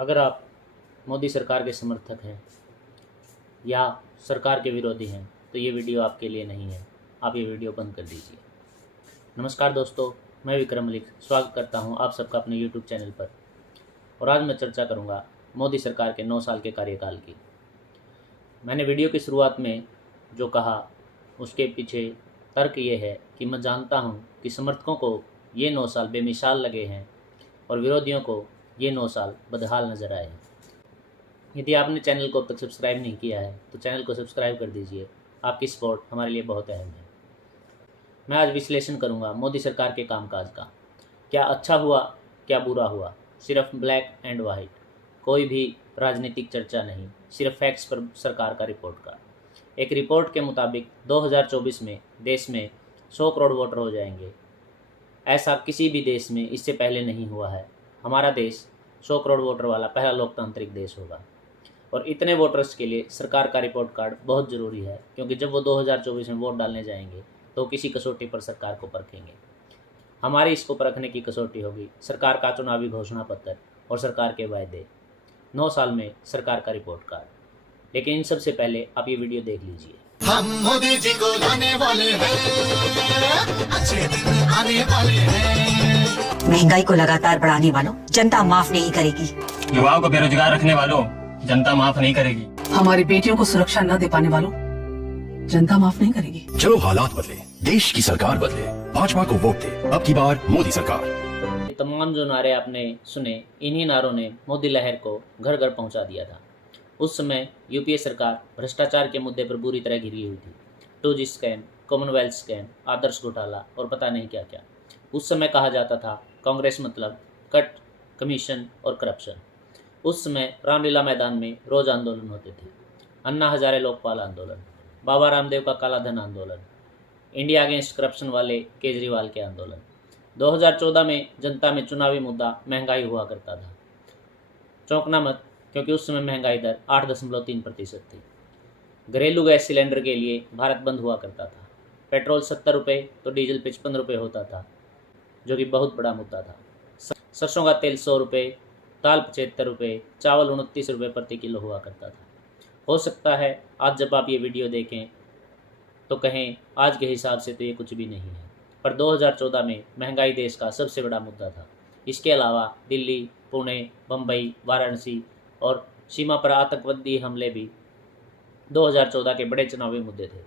अगर आप मोदी सरकार के समर्थक हैं या सरकार के विरोधी हैं तो ये वीडियो आपके लिए नहीं है। आप ये वीडियो बंद कर दीजिए। नमस्कार दोस्तों, मैं विक्रम मलिक स्वागत करता हूं आप सबका अपने YouTube चैनल पर। और आज मैं चर्चा करूंगा मोदी सरकार के 9 साल के कार्यकाल की। मैंने वीडियो की शुरुआत में जो कहा उसके पीछे तर्क ये है कि मैं जानता हूं कि समर्थकों को ये 9 साल बेमिसाल लगे हैं और विरोधियों को ये 9 साल बदहाल नज़र आए हैं। यदि आपने चैनल को अब तक सब्सक्राइब नहीं किया है तो चैनल को सब्सक्राइब कर दीजिए। आपकी सपोर्ट हमारे लिए बहुत अहम है। मैं आज विश्लेषण करूंगा मोदी सरकार के कामकाज का। क्या अच्छा हुआ, क्या बुरा हुआ, सिर्फ ब्लैक एंड वाइट, कोई भी राजनीतिक चर्चा नहीं, सिर्फ फैक्ट्स पर सरकार का रिपोर्ट कार्ड। एक रिपोर्ट के मुताबिक 2024 में देश में 100 करोड़ वोटर हो जाएंगे। ऐसा किसी भी देश में इससे पहले नहीं हुआ है। हमारा देश 100 करोड़ वोटर वाला पहला लोकतांत्रिक देश होगा। और इतने वोटर्स के लिए सरकार का रिपोर्ट कार्ड बहुत ज़रूरी है, क्योंकि जब वो 2024 में वोट डालने जाएंगे तो किसी कसौटी पर सरकार को परखेंगे। हमारी इसको परखने की कसौटी होगी सरकार का चुनावी घोषणा पत्र और सरकार के वायदे, 9 साल में सरकार का रिपोर्ट कार्ड। लेकिन इन सबसे पहले आप ये वीडियो देख लीजिए। हम मोदी जी को लाने वाले हैं, अच्छे दिन आने वाले हैं। महंगाई को लगातार बढ़ाने वालों जनता माफ नहीं करेगी। युवाओं को बेरोजगार रखने वालों जनता माफ नहीं करेगी। हमारी बेटियों को सुरक्षा न दे पाने वालों जनता माफ नहीं करेगी। चलो हालात बदले, देश की सरकार बदले, भाजपा को वोट दे, अब की बार मोदी सरकार। तमाम जो नारे आपने सुने, इन्हीं नारों ने मोदी लहर को घर घर पहुंचा दिया था। उस समय यूपीए सरकार भ्रष्टाचार के मुद्दे पर बुरी तरह घिरी हुई थी। 2G स्कैम, कॉमनवेल्थ स्कैम, आदर्श घोटाला और पता नहीं क्या क्या। उस समय कहा जाता था कांग्रेस मतलब कट, कमीशन और करप्शन। उस समय रामलीला मैदान में रोज आंदोलन होते थे। अन्ना हजारे लोकपाल आंदोलन, बाबा रामदेव का काला धन आंदोलन, इंडिया अगेंस्ट करप्शन वाले केजरीवाल के आंदोलन। 2014 में जनता में चुनावी मुद्दा महंगाई हुआ करता था। चौंकना मत, क्योंकि उस समय महंगाई दर 8.3% थी। घरेलू गैस सिलेंडर के लिए भारत बंद हुआ करता था। पेट्रोल 70 रुपये तो डीजल 55 रुपये होता था, जो कि बहुत बड़ा मुद्दा था। सरसों का तेल 100 रुपये, दाल 75 रुपये, चावल 29 रुपये प्रति किलो हुआ करता था। हो सकता है आज जब आप ये वीडियो देखें तो कहें आज के हिसाब से तो ये कुछ भी नहीं है, पर 2014 में महंगाई देश का सबसे बड़ा मुद्दा था। इसके अलावा दिल्ली, पुणे, मुंबई, वाराणसी और सीमा पर आतंकवादी हमले भी 2014 के बड़े चुनावी मुद्दे थे।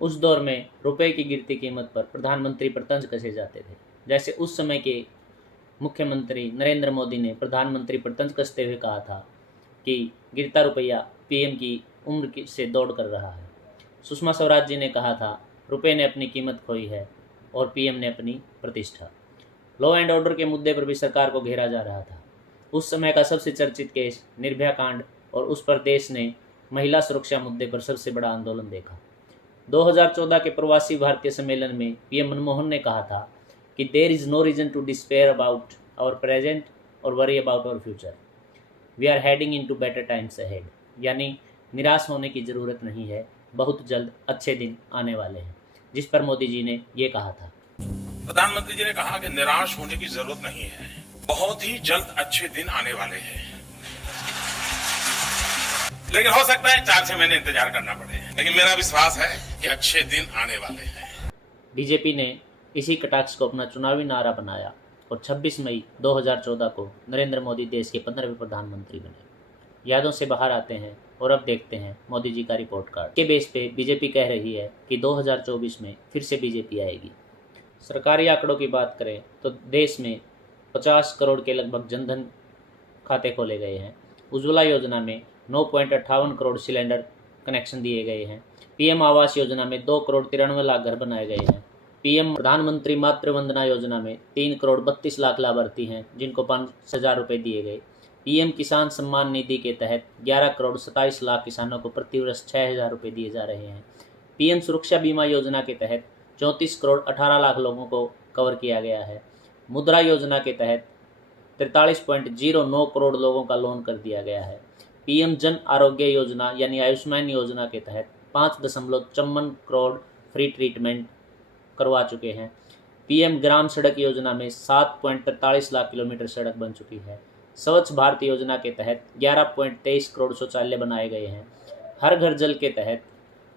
उस दौर में रुपए की गिरती कीमत पर प्रधानमंत्री पर तंज कसे जाते थे। जैसे उस समय के मुख्यमंत्री नरेंद्र मोदी ने प्रधानमंत्री पर तंज कसते हुए कहा था कि गिरता रुपया पीएम की उम्र से दौड़ कर रहा है। सुषमा स्वराज जी ने कहा था रुपए ने अपनी कीमत खोई है और पीएम ने अपनी प्रतिष्ठा। लॉ एंड ऑर्डर के मुद्दे पर भी सरकार को घेरा जा रहा था। उस समय का सबसे चर्चित केस निर्भया कांड, और उस पर देश ने महिला सुरक्षा मुद्दे पर सबसे बड़ा आंदोलन देखा। 2014 के प्रवासी भारतीय सम्मेलन में पीएम मनमोहन ने कहा था कि there is no reason to despair about our present और worry about our future, we are heading into better times ahead. यानी निराश होने की ज़रूरत नहीं है, बहुत जल्द अच्छे दिन आने वाले हैं, जिस पर मोदी जी ने ये कहा था। प्रधानमंत्री जी ने कहा कि निराश होने की जरूरत नहीं है, बहुत ही जल्द अच्छे दिन आने वाले हैं। लेकिन हो सकता है 4-6 महीने इंतजार करना पड़े, लेकिन मेरा विश्वास है कि अच्छे दिन आने वाले हैं। बीजेपी ने इसी कटाक्ष को अपना चुनावी नारा बनाया और 26 मई 2014 को नरेंद्र मोदी देश के 15वें प्रधानमंत्री बने। यादों से बाहर आते हैं और अब देखते हैं मोदी जी का रिपोर्ट कार्ड। के बेस पे बीजेपी कह रही है कि 2024 में फिर से बीजेपी आएगी। सरकारी आंकड़ों की बात करें तो देश में 50 करोड़ के लगभग जनधन खाते खोले गए हैं। उज्ज्वला योजना में 9.58 करोड़ सिलेंडर कनेक्शन दिए गए हैं। पीएम आवास योजना में 2 करोड़ 93 लाख घर बनाए गए हैं। पीएम प्रधानमंत्री मातृ वंदना योजना में 3 करोड़ 32 लाख लाभार्थी हैं, जिनको 5,000 रुपये दिए गए। पीएम किसान सम्मान निधि के तहत 11 करोड़ 27 लाख किसानों को प्रतिवर्ष 6,000 रुपये दिए जा रहे हैं। पीएम सुरक्षा बीमा योजना के तहत 34 करोड़ 18 लाख लोगों को कवर किया गया है। मुद्रा योजना के तहत 43.09 करोड़ लोगों का लोन कर दिया गया है। पीएम जन आरोग्य योजना यानी आयुष्मान योजना के तहत 5.54 करोड़ फ्री ट्रीटमेंट करवा चुके हैं। पीएम ग्राम सड़क योजना में 7.43 लाख किलोमीटर सड़क बन चुकी है। स्वच्छ भारत योजना के तहत 11.23 करोड़ शौचालय बनाए गए हैं। हर घर जल के तहत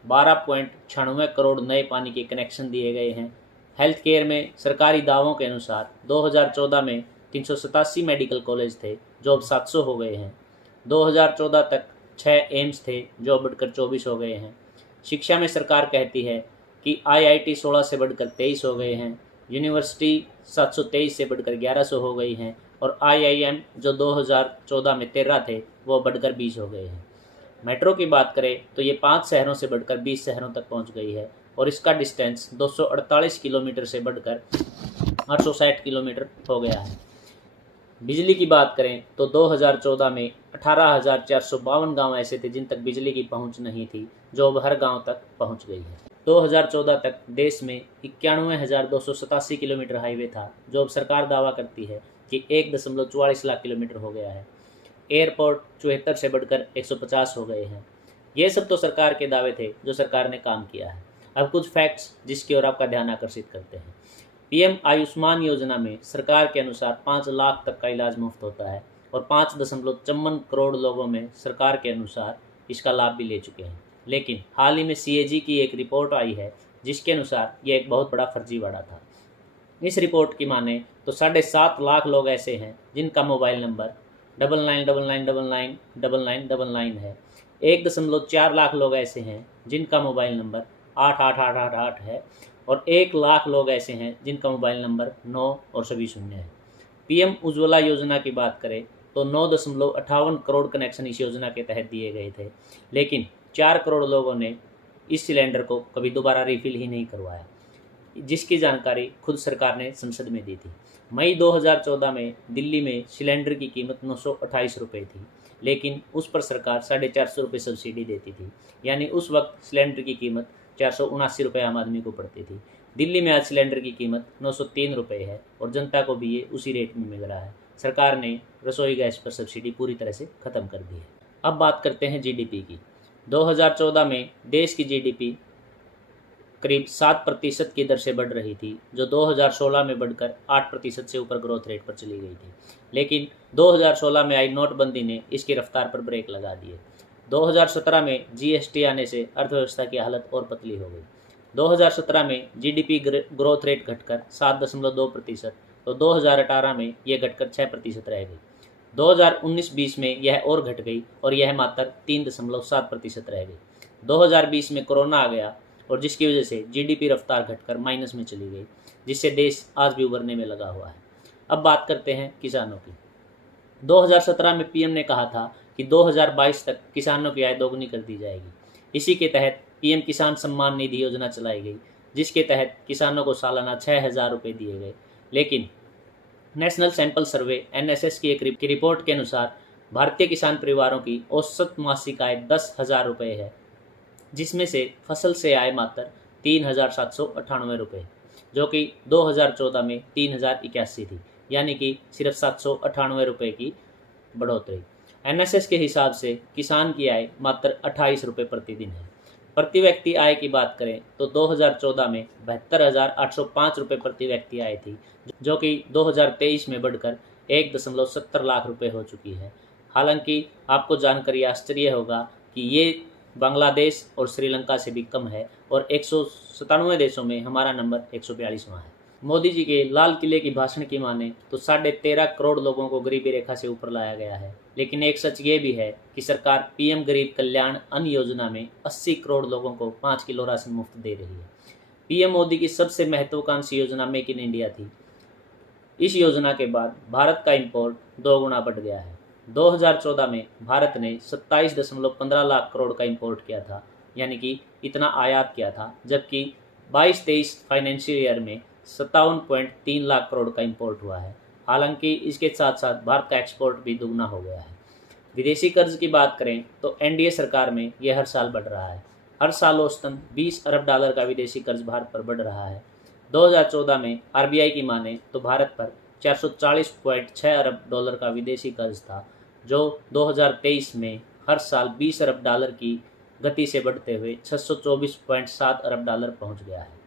12.96 करोड़ नए पानी के कनेक्शन दिए गए हैं। हेल्थ केयर में सरकारी दावों के अनुसार 2014 में 387 मेडिकल कॉलेज थे जो अब 700 हो गए हैं। 2014 तक 6 एम्स थे जो अब बढ़कर 24 हो गए हैं। शिक्षा में सरकार कहती है कि IIT 16 से बढ़कर 23 हो गए हैं, यूनिवर्सिटी 723 से बढ़कर 1100 हो गई हैं और IIM जो 2014 में 13 थे वो बढ़कर 20 हो गए हैं। मेट्रो की बात करें तो ये 5 शहरों से बढ़कर 20 शहरों तक पहुंच गई है और इसका डिस्टेंस 248 किलोमीटर से बढ़कर 860 किलोमीटर हो गया है। बिजली की बात करें तो 2014 में 18,452 गांव ऐसे थे जिन तक बिजली की पहुंच नहीं थी, जो अब हर गांव तक पहुंच गई है। 2014 तक देश में 91,287 किलोमीटर हाईवे था, जो अब सरकार दावा करती है कि 1.44 लाख किलोमीटर हो गया है। एयरपोर्ट 74 से बढ़कर 150 हो गए हैं। ये सब तो सरकार के दावे थे जो सरकार ने काम किया है। अब कुछ फैक्ट्स जिसकी ओर आपका ध्यान आकर्षित करते हैं। PM आयुष्मान योजना में सरकार के अनुसार 5 लाख तक का इलाज मुफ्त होता है और 5.54 करोड़ लोगों में सरकार के अनुसार इसका लाभ भी ले चुके हैं। लेकिन हाल ही में CAG की एक रिपोर्ट आई है जिसके अनुसार यह एक बहुत बड़ा फर्जीवाड़ा था। इस रिपोर्ट की माने तो 7.5 लाख लोग ऐसे हैं जिनका मोबाइल नंबर 9999999999 है। 1.4 लाख लोग ऐसे हैं जिनका मोबाइल नंबर 88888 है और 1 लाख लोग ऐसे हैं जिनका मोबाइल नंबर 9 और सभी शून्य है। PM उज्ज्वला योजना की बात करें तो 9.58 करोड़ कनेक्शन इस योजना के तहत दिए गए थे, लेकिन 4 करोड़ लोगों ने इस सिलेंडर को कभी दोबारा रिफिल ही नहीं करवाया, जिसकी जानकारी खुद सरकार ने संसद में दी थी। मई 2014 में दिल्ली में सिलेंडर की कीमत 928 रुपये थी, लेकिन उस पर सरकार 450 रुपये सब्सिडी देती थी, यानी उस वक्त सिलेंडर की कीमत 479 रुपये आम आदमी को पड़ती थी। दिल्ली में आज सिलेंडर की कीमत 903 रुपये है और जनता को भी ये उसी रेट में मिल रहा है। सरकार ने रसोई गैस पर सब्सिडी पूरी तरह से ख़त्म कर दी है। अब बात करते हैं GDP की। 2014 में देश की GDP करीब 7% की दर से बढ़ रही थी, जो 2016 में बढ़कर 8% से ऊपर ग्रोथ रेट पर चली गई थी। लेकिन 2016 में आई नोटबंदी ने इसकी रफ्तार पर ब्रेक लगा दिए। 2017 में GST आने से अर्थव्यवस्था की हालत और पतली हो गई। 2017 में GDP ग्रोथ रेट घटकर 7.2%, तो 2018 में यह घटकर 6% रह गई। 2019-20 में यह और घट गई और यह मात्र 3.7% रह गई। 2020 में कोरोना आ गया और जिसकी वजह से GDP रफ्तार घटकर माइनस में चली गई, जिससे देश आज भी उभरने में लगा हुआ है। अब बात करते हैं किसानों की। 2017 में PM ने कहा था कि 2022 तक किसानों की आय दोगुनी कर दी जाएगी। इसी के तहत PM किसान सम्मान निधि योजना चलाई गई, जिसके तहत किसानों को सालाना 6,000 रुपये दिए गए। लेकिन नेशनल सैंपल सर्वे NSS की एक रिपोर्ट के अनुसार भारतीय किसान परिवारों की औसत मासिक आय 10,000 रुपये है, जिसमें से फसल से आय मात्र 3,798 रुपये, जो कि 2014 में 3,081 थी, यानी कि सिर्फ 798 रुपये की बढ़ोतरी। NSS के हिसाब से किसान की आय मात्र 28 रुपये प्रतिदिन है। प्रति व्यक्ति आय की बात करें तो 2014 में 72,805 रुपये प्रति व्यक्ति आय थी, जो कि 2023 में बढ़कर 1.70 लाख रुपये हो चुकी है। हालांकि आपको जानकर आश्चर्य होगा कि ये बांग्लादेश और श्रीलंका से भी कम है और 197 देशों में हमारा नंबर 142वां है। मोदी जी के लाल किले की भाषण की माने तो 13.5 करोड़ लोगों को गरीबी रेखा से ऊपर लाया गया है। लेकिन एक सच ये भी है कि सरकार PM गरीब कल्याण अन्न योजना में 80 करोड़ लोगों को 5 किलो राशन मुफ्त दे रही है। PM मोदी की सबसे महत्वाकांक्षी योजना मेक इन इंडिया थी। इस योजना के बाद भारत का इंपोर्ट 2 गुना बढ़ गया है। 2014 में भारत ने 27.15 लाख करोड़ का इंपोर्ट किया था, यानी कि इतना आयात किया था, जबकि 22-23 फाइनेंशियल ईयर में 57.3 लाख करोड़ का इंपोर्ट हुआ है। हालांकि इसके साथ साथ भारत का एक्सपोर्ट भी दुगना हो गया है। विदेशी कर्ज की बात करें तो NDA सरकार में यह हर साल बढ़ रहा है। हर साल औसतन 20 अरब डॉलर का विदेशी कर्ज भारत पर बढ़ रहा है। 2014 में RBI की माने तो भारत पर 440.6 अरब डॉलर का विदेशी कर्ज था, जो 2023 में हर साल 20 अरब डॉलर की गति से बढ़ते हुए 624.7 अरब डॉलर पहुंच गया है।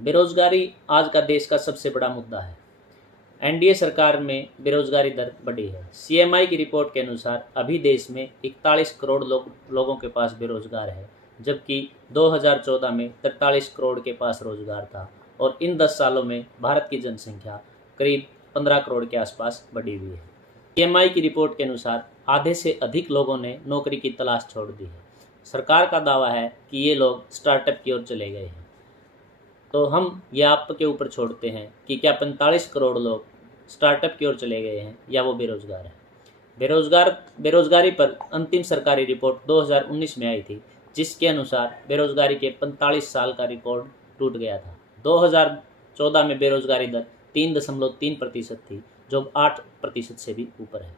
बेरोजगारी आज का देश का सबसे बड़ा मुद्दा है। एनडीए सरकार में बेरोजगारी दर बढ़ी है। सीएमआई की रिपोर्ट के अनुसार अभी देश में 41 करोड़ लोगों के पास बेरोजगार है, जबकि 2014 में 43 करोड़ के पास रोजगार था और इन 10 सालों में भारत की जनसंख्या करीब 15 करोड़ के आसपास बढ़ी हुई है। सीएमआई की रिपोर्ट के अनुसार आधे से अधिक लोगों ने नौकरी की तलाश छोड़ दी है। सरकार का दावा है कि ये लोग स्टार्टअप की ओर चले गए हैं। तो हम ये आपके ऊपर छोड़ते हैं कि क्या 45 करोड़ लोग स्टार्टअप की ओर चले गए हैं या वो बेरोजगार हैं। बेरोजगारी पर अंतिम सरकारी रिपोर्ट 2019 में आई थी, जिसके अनुसार बेरोजगारी के 45 साल का रिकॉर्ड टूट गया था। 2014 में बेरोजगारी दर 3.3% थी, जो 8% से भी ऊपर है।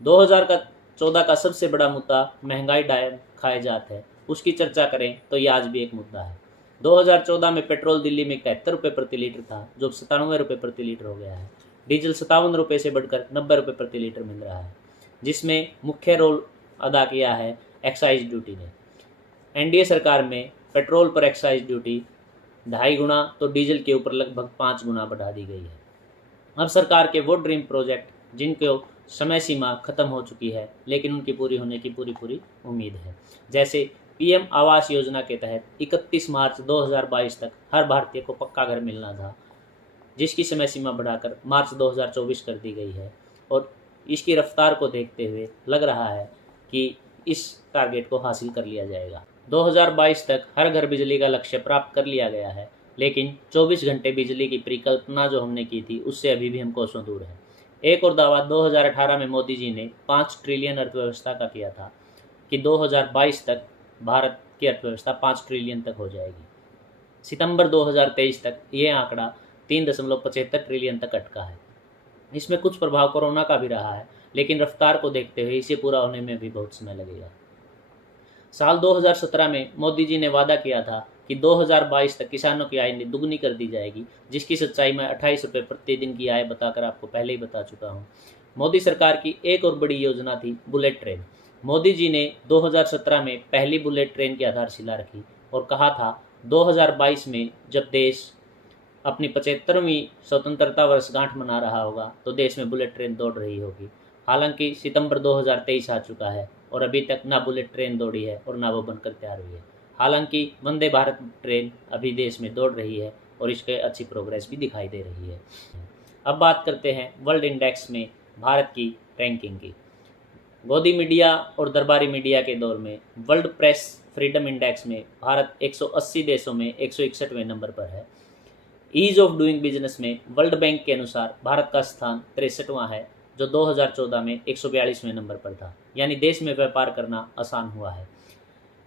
2014 का सबसे बड़ा मुद्दा महंगाई डायन खाए जात है, उसकी चर्चा करें तो ये आज भी एक मुद्दा है। 2014 में पेट्रोल दिल्ली में 71 रुपये प्रति लीटर था, जो 97 रुपये प्रति लीटर हो गया है। डीजल 57 रुपये से बढ़कर 90 रुपये प्रति लीटर मिल रहा है, जिसमें मुख्य रोल अदा किया है एक्साइज ड्यूटी ने। एनडीए सरकार में पेट्रोल पर एक्साइज ड्यूटी 2.5 गुना तो डीजल के ऊपर लगभग 5 गुना बढ़ा दी गई है। अब सरकार के वो ड्रीम प्रोजेक्ट जिनको समय सीमा खत्म हो चुकी है, लेकिन उनकी पूरी होने की पूरी उम्मीद है, जैसे पीएम आवास योजना के तहत 31 मार्च 2022 तक हर भारतीय को पक्का घर मिलना था, जिसकी समय सीमा बढ़ाकर मार्च 2024 कर दी गई है और इसकी रफ्तार को देखते हुए लग रहा है कि इस टारगेट को हासिल कर लिया जाएगा। 2022 तक हर घर बिजली का लक्ष्य प्राप्त कर लिया गया है, लेकिन 24 घंटे बिजली की परिकल्पना जो हमने की थी उससे अभी भी हम कोसों दूर है। एक और दावा 2018 में मोदी जी ने 5 ट्रिलियन अर्थव्यवस्था का किया था कि 2022 तक भारत की अर्थव्यवस्था 5 ट्रिलियन तक हो जाएगी। सितंबर 2023 तक ये आंकड़ा 3.75 ट्रिलियन तक अटका है। इसमें कुछ प्रभाव कोरोना का भी रहा है, लेकिन रफ्तार को देखते हुए इसे पूरा होने में भी बहुत समय लगेगा। साल 2017 में मोदी जी ने वादा किया था कि 2022 तक किसानों की आय दुगनी कर दी जाएगी, जिसकी सच्चाई मैं 28 रुपये प्रतिदिन की आय बताकर आपको पहले ही बता चुका हूँ। मोदी सरकार की एक और बड़ी योजना थी बुलेट ट्रेन। मोदी जी ने 2017 में पहली बुलेट ट्रेन की आधारशिला रखी और कहा था 2022 में जब देश अपनी 75वीं स्वतंत्रता वर्षगांठ मना रहा होगा तो देश में बुलेट ट्रेन दौड़ रही होगी। हालांकि सितंबर 2023 आ चुका है और अभी तक ना बुलेट ट्रेन दौड़ी है और ना वो बनकर तैयार हुई है। हालांकि वंदे भारत ट्रेन अभी देश में दौड़ रही है और इसके अच्छी प्रोग्रेस भी दिखाई दे रही है। अब बात करते हैं वर्ल्ड इंडेक्स में भारत की रैंकिंग की। गोदी मीडिया और दरबारी मीडिया के दौर में वर्ल्ड प्रेस फ्रीडम इंडेक्स में भारत 180 देशों में 161वें नंबर पर है। ईज ऑफ डूइंग बिजनेस में वर्ल्ड बैंक के अनुसार भारत का स्थान 63वां है, जो 2014 में 142वें नंबर पर था, यानी देश में व्यापार करना आसान हुआ है।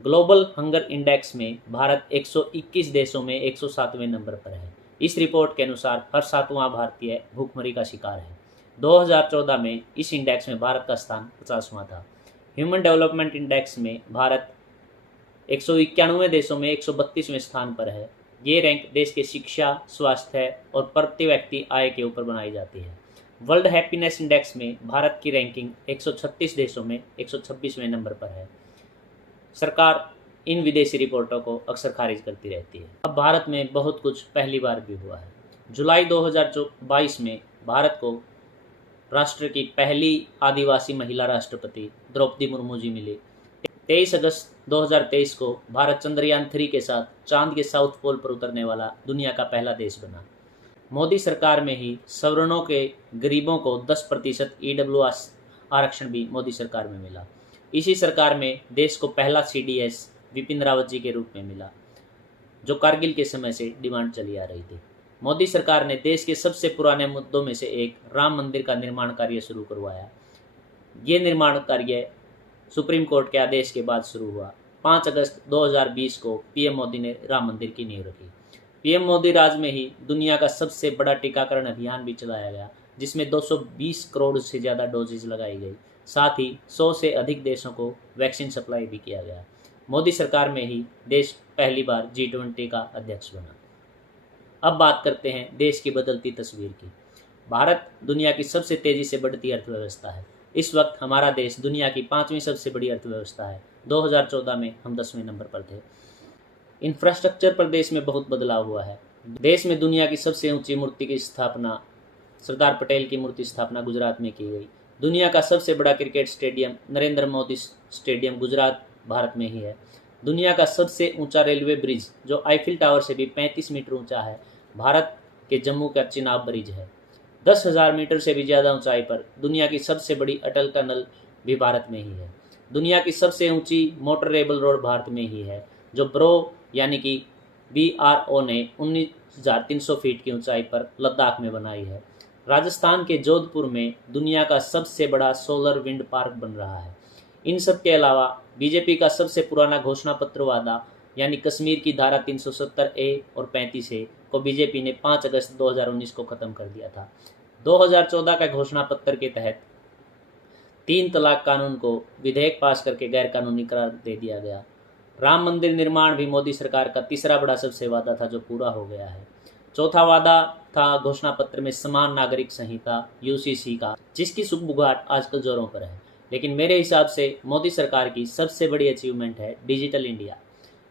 ग्लोबल हंगर इंडेक्स में भारत 121 देशों में 107वें नंबर पर है। इस रिपोर्ट के अनुसार हर 7वां भारतीय भूखमरी का शिकार है। 2014 में इस इंडेक्स में भारत का स्थान 50वां था। ह्यूमन डेवलपमेंट इंडेक्स में भारत 191 देशों में 132वें स्थान पर है। ये रैंक देश के शिक्षा, स्वास्थ्य और प्रति व्यक्ति आय के ऊपर बनाई जाती है। वर्ल्ड हैप्पीनेस इंडेक्स में भारत की रैंकिंग 136 देशों में 126वें नंबर पर है। सरकार इन विदेशी रिपोर्टों को अक्सर खारिज करती रहती है। अब भारत में बहुत कुछ पहली बार भी हुआ है। जुलाई 2022 में भारत को राष्ट्र की पहली आदिवासी महिला राष्ट्रपति द्रौपदी मुर्मू जी मिली। 23 अगस्त 2023 को भारत चंद्रयान 3 के साथ चांद के साउथ पोल पर उतरने वाला दुनिया का पहला देश बना। मोदी सरकार में ही सवर्णों के गरीबों को 10% EWS आरक्षण भी मोदी सरकार में मिला। इसी सरकार में देश को पहला CDS विपिन रावत जी के रूप में मिला, जो कारगिल के समय से डिमांड चली आ रही थी। मोदी सरकार ने देश के सबसे पुराने मुद्दों में से एक राम मंदिर का निर्माण कार्य शुरू करवाया। ये निर्माण कार्य सुप्रीम कोर्ट के आदेश के बाद शुरू हुआ। 5 अगस्त 2020 को पीएम मोदी ने राम मंदिर की नींव रखी। पीएम मोदी राज में ही दुनिया का सबसे बड़ा टीकाकरण अभियान भी चलाया गया, जिसमें 220 करोड़ से ज़्यादा डोजेज लगाई गई। साथ ही 100 से अधिक देशों को वैक्सीन सप्लाई भी किया गया। मोदी सरकार में ही देश पहली बार G20 का अध्यक्ष बना। अब बात करते हैं देश की बदलती तस्वीर की। भारत दुनिया की सबसे तेज़ी से बढ़ती अर्थव्यवस्था है। इस वक्त हमारा देश दुनिया की 5वीं सबसे बड़ी अर्थव्यवस्था है। 2014 में हम 10वें नंबर पर थे। इंफ्रास्ट्रक्चर पर देश में बहुत बदलाव हुआ है। देश में दुनिया की सबसे ऊंची मूर्ति की स्थापना सरदार पटेल की मूर्ति स्थापना गुजरात में की गई। दुनिया का सबसे बड़ा cricket stadium Narendra Modi stadium Gujarat Bharat में ही है। दुनिया का सबसे ऊंचा रेलवे ब्रिज जो आईफिल टावर से भी 35 मीटर ऊंचा है, भारत के जम्मू का चिनाब ब्रिज है। 10,000 मीटर से भी ज़्यादा ऊंचाई पर दुनिया की सबसे बड़ी अटल टनल भी भारत में ही है। दुनिया की सबसे ऊंची मोटरेबल रोड भारत में ही है, जो ब्रो यानी कि BRO ने 19,300 फीट की ऊंचाई पर लद्दाख में बनाई है। राजस्थान के जोधपुर में दुनिया का सबसे बड़ा सोलर विंड पार्क बन रहा है। इन सब के अलावा बीजेपी का सबसे पुराना घोषणा पत्र वादा यानी कश्मीर की धारा 370A और 35A को बीजेपी ने 5 अगस्त 2019 को ख़त्म कर दिया था। 2014 का घोषणा पत्र के तहत 3 तलाक कानून को विधेयक पास करके गैर कानूनी करार दे दिया गया। राम मंदिर निर्माण भी मोदी सरकार का तीसरा बड़ा सबसे वादा था जो पूरा हो गया है। चौथा वादा था घोषणा पत्र में समान नागरिक संहिता UCC का, जिसकी सुगबुगाहट आजकल जोरों पर है। लेकिन मेरे हिसाब से मोदी सरकार की सबसे बड़ी अचीवमेंट है डिजिटल इंडिया।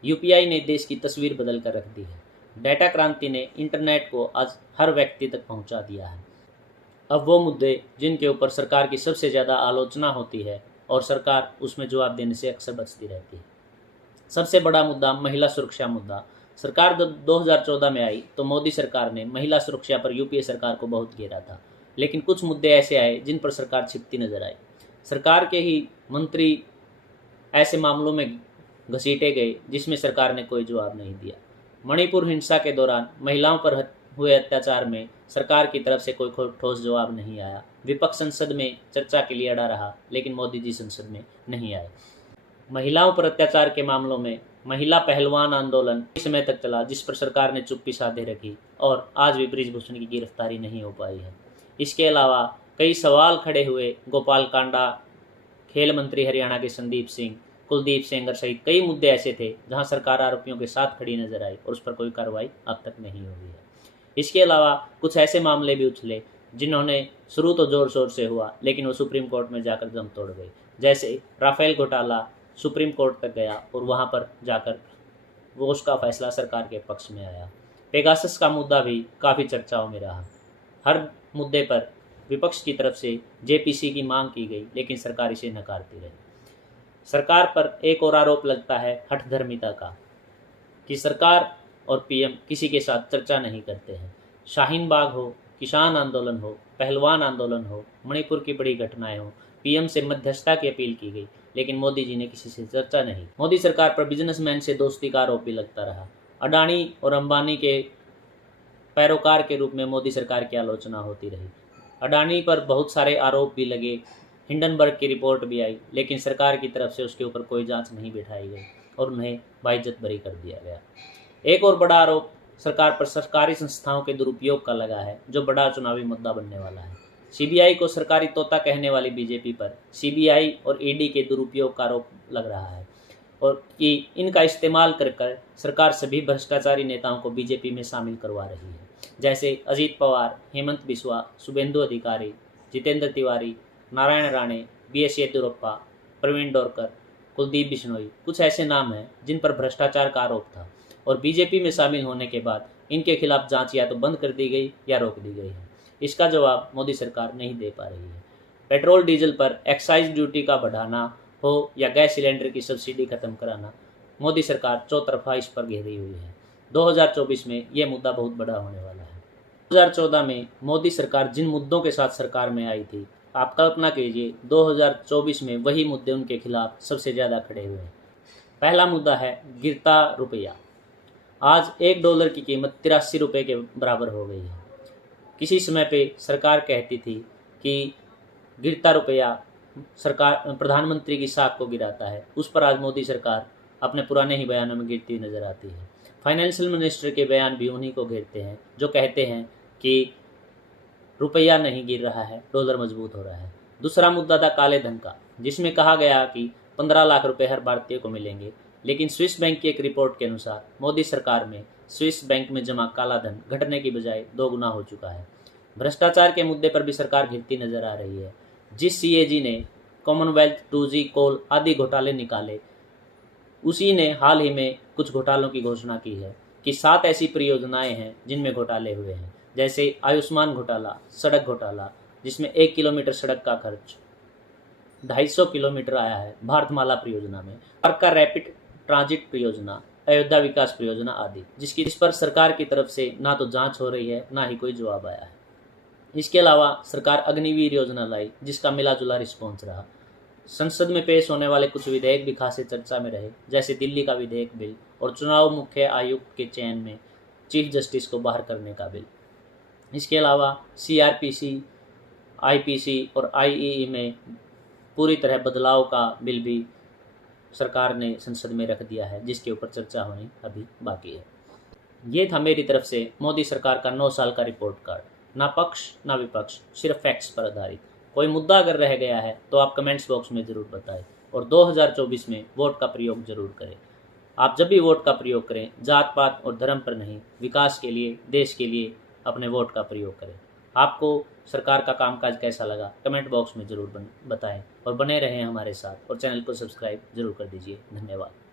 UPI ने देश की तस्वीर बदल कर रख दी है। डाटा क्रांति ने इंटरनेट को आज हर व्यक्ति तक पहुंचा दिया है। अब वो मुद्दे जिनके ऊपर सरकार की सबसे ज़्यादा आलोचना होती है और सरकार उसमें जवाब देने से अक्सर बचती रहती है। सबसे बड़ा मुद्दा महिला सुरक्षा मुद्दा। सरकार 2014 में आई तो मोदी सरकार ने महिला सुरक्षा पर UPA सरकार को बहुत घेरा था, लेकिन कुछ मुद्दे ऐसे आए जिन पर सरकार छिपती नजर आई। सरकार के ही मंत्री ऐसे मामलों में घसीटे गए जिसमें सरकार ने कोई जवाब नहीं दिया। मणिपुर हिंसा के दौरान महिलाओं पर हुए अत्याचार में सरकार की तरफ से कोई ठोस जवाब नहीं आया। विपक्ष संसद में चर्चा के लिए अड़ा रहा, लेकिन मोदी जी संसद में नहीं आए। महिलाओं पर अत्याचार के मामलों में महिला पहलवान आंदोलन इस समय तक चला, जिस पर सरकार ने चुप्पी साधे रखी और आज भी बृजभूषण की गिरफ्तारी नहीं हो पाई है। इसके अलावा कई सवाल खड़े हुए। गोपाल कांडा, खेल मंत्री हरियाणा के संदीप सिंह, कुलदीप सेंगर सहित कई मुद्दे ऐसे थे जहां सरकार आरोपियों के साथ खड़ी नजर आई और उस पर कोई कार्रवाई अब तक नहीं हुई है। इसके अलावा कुछ ऐसे मामले भी उछले जिन्होंने शुरू तो जोर शोर से हुआ, लेकिन वो सुप्रीम कोर्ट में जाकर दम तोड़ गए। जैसे राफेल घोटाला सुप्रीम कोर्ट तक गया और वहां पर जाकर वो उसका फैसला सरकार के पक्ष में आया। पेगासस का मुद्दा भी काफ़ी चर्चाओं में रहा। हर मुद्दे पर विपक्ष की तरफ से JPC की मांग की गई, लेकिन सरकार इसे नकारती रही। सरकार पर एक और आरोप लगता है हठधर्मिता का, कि सरकार और PM किसी के साथ चर्चा नहीं करते हैं। शाहीन बाग हो, किसान आंदोलन हो, पहलवान आंदोलन हो, मणिपुर की बड़ी घटनाएं हो, PM से मध्यस्थता की अपील की गई, लेकिन मोदी जी ने किसी से चर्चा नहीं। मोदी सरकार पर बिजनेसमैन से दोस्ती का आरोप भी लगता रहा। अडानी और अंबानी के पैरोकार के रूप में मोदी सरकार की आलोचना होती रही। अडानी पर बहुत सारे आरोप भी लगे, हिंडनबर्ग की रिपोर्ट भी आई, लेकिन सरकार की तरफ से उसके ऊपर कोई जांच नहीं बिठाई गई और उन्हें बाइज्जत बरी कर दिया गया। एक और बड़ा आरोप सरकार पर सरकारी संस्थाओं के दुरुपयोग का लगा है, जो बड़ा चुनावी मुद्दा बनने वाला है। CBI को सरकारी तोता कहने वाली बीजेपी पर CBI और ED के दुरुपयोग का आरोप लग रहा है और कि इनका इस्तेमाल कर सरकार सभी भ्रष्टाचारी नेताओं को बीजेपी में शामिल करवा रही है, जैसे अजीत पवार, हेमंत बिस्वा, शुभेंदु अधिकारी, जितेंद्र तिवारी, नारायण राणे, BS येदियुरप्पा, प्रवीण डोरकर, कुलदीप बिश्नोई। कुछ ऐसे नाम हैं जिन पर भ्रष्टाचार का आरोप था और बीजेपी में शामिल होने के बाद इनके खिलाफ जांच या तो बंद कर दी गई या रोक दी गई है। इसका जवाब मोदी सरकार नहीं दे पा रही है। पेट्रोल डीजल पर एक्साइज ड्यूटी का बढ़ाना हो या गैस सिलेंडर की सब्सिडी खत्म कराना, मोदी सरकार चौतरफा इस पर घेरी हुई है। 2024 में यह मुद्दा बहुत बड़ा होने वाला है। 2014 में मोदी सरकार जिन मुद्दों के साथ सरकार में आई थी, आप कल्पना कीजिए 2024 में वही मुद्दे उनके खिलाफ सबसे ज़्यादा खड़े हुए हैं। पहला मुद्दा है गिरता रुपया। आज $1 की कीमत 83 रुपये के बराबर हो गई है। किसी समय पे सरकार कहती थी कि गिरता रुपया सरकार प्रधानमंत्री की साख को गिराता है, उस पर आज मोदी सरकार अपने पुराने ही बयानों में गिरती नजर आती है। फाइनेंशियल मिनिस्टर के बयान भी उन्हीं को घेरते हैं, जो कहते हैं कि रुपया नहीं गिर रहा है, डॉलर मजबूत हो रहा है। दूसरा मुद्दा था काले धन का, जिसमें कहा गया कि 15 लाख रुपए हर भारतीय को मिलेंगे, लेकिन स्विस बैंक की एक रिपोर्ट के अनुसार मोदी सरकार में स्विस बैंक में जमा काला धन घटने की बजाय 2 गुना हो चुका है। भ्रष्टाचार के मुद्दे पर भी सरकार घिरती नजर आ रही है। जिस CAG ने कॉमनवेल्थ, 2G, कोल आदि घोटाले निकाले, उसी ने हाल ही में कुछ घोटालों की घोषणा की है कि 7 ऐसी परियोजनाएं हैं जिनमें घोटाले हुए हैं, जैसे आयुष्मान घोटाला, सड़क घोटाला, जिसमें 1 किलोमीटर सड़क का खर्च 250 किलोमीटर आया है भारतमाला परियोजना में, फरक्का रैपिड ट्रांजिट परियोजना, अयोध्या विकास परियोजना आदि, जिस पर सरकार की तरफ से ना तो जांच हो रही है ना ही कोई जवाब आया है। इसके अलावा सरकार अग्निवीर योजना लाई, जिसका मिला जुला रिस्पॉन्स रहा। संसद में पेश होने वाले कुछ विधेयक भी खासे चर्चा में रहे, जैसे दिल्ली का विधेयक बिल और चुनाव मुख्य आयुक्त के चयन में चीफ जस्टिस को बाहर करने का बिल। इसके अलावा CRPC, IPC और IEE में पूरी तरह बदलाव का बिल भी सरकार ने संसद में रख दिया है, जिसके ऊपर चर्चा होनी अभी बाकी है। ये था मेरी तरफ से मोदी सरकार का 9 साल का रिपोर्ट कार्ड, ना पक्ष ना विपक्ष, सिर्फ फैक्ट्स पर आधारित। कोई मुद्दा अगर रह गया है तो आप कमेंट्स बॉक्स में ज़रूर बताएं और 2024 में वोट का प्रयोग जरूर करें। आप जब भी वोट का प्रयोग करें, जात पात और धर्म पर नहीं, विकास के लिए, देश के लिए अपने वोट का प्रयोग करें। आपको सरकार का कामकाज कैसा लगा कमेंट बॉक्स में ज़रूर बताएं और बने रहें हमारे साथ और चैनल को सब्सक्राइब जरूर कर दीजिए। धन्यवाद।